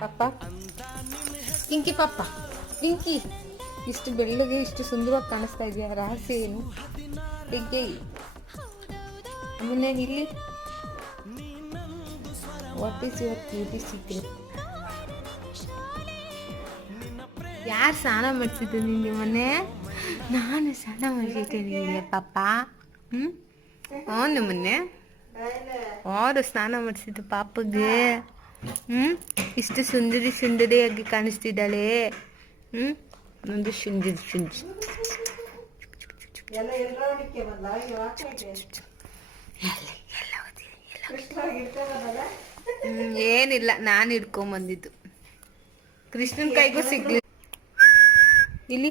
ಪಾಪ ಪಿಂಕಿ ಪಾಪ ಪಿಂಕಿ ಇಷ್ಟು ಬೆಳ್ಳಗೆ ಇಷ್ಟು ಸುಂದರವಾಗಿ ಕಾಣಿಸ್ತಾ ಇದೆಯಾ, ರಹಸ್ಯ ಏನು? ಪಿಂಕಿ ಆಮೇಲೆ ಇಲ್ಲಿ what is your beauty secret? ಯಾರು ಸ್ನಾನ ಮಾಡಿಸಿದ್ದು ನಿಮಗೆ ಮೊನ್ನೆ? ನಾನು ಸ್ನಾನ ಮಾಡಿಸಿದ್ದೆ ನಿಮಗೆ ಪಾಪ. ಅವನು ಮೊನ್ನೆ ಅವರು ಸ್ನಾನ ಮಾಡಿಸಿದ್ದು ಪಾಪಗೆ. ಇಷ್ಟು ಸುಂದರಿಯಾಗಿ ಕಾಣಿಸ್ತಿದ್ದಾಳೆ. ಒಂದು ಏನಿಲ್ಲ, ನಾನು ಹಿಡ್ಕೊಂಬಂದಿದ್ದು. ಕೃಷ್ಣನ ಕೈಗೂ ಸಿಗ್ಲಿ. ಇಲ್ಲಿ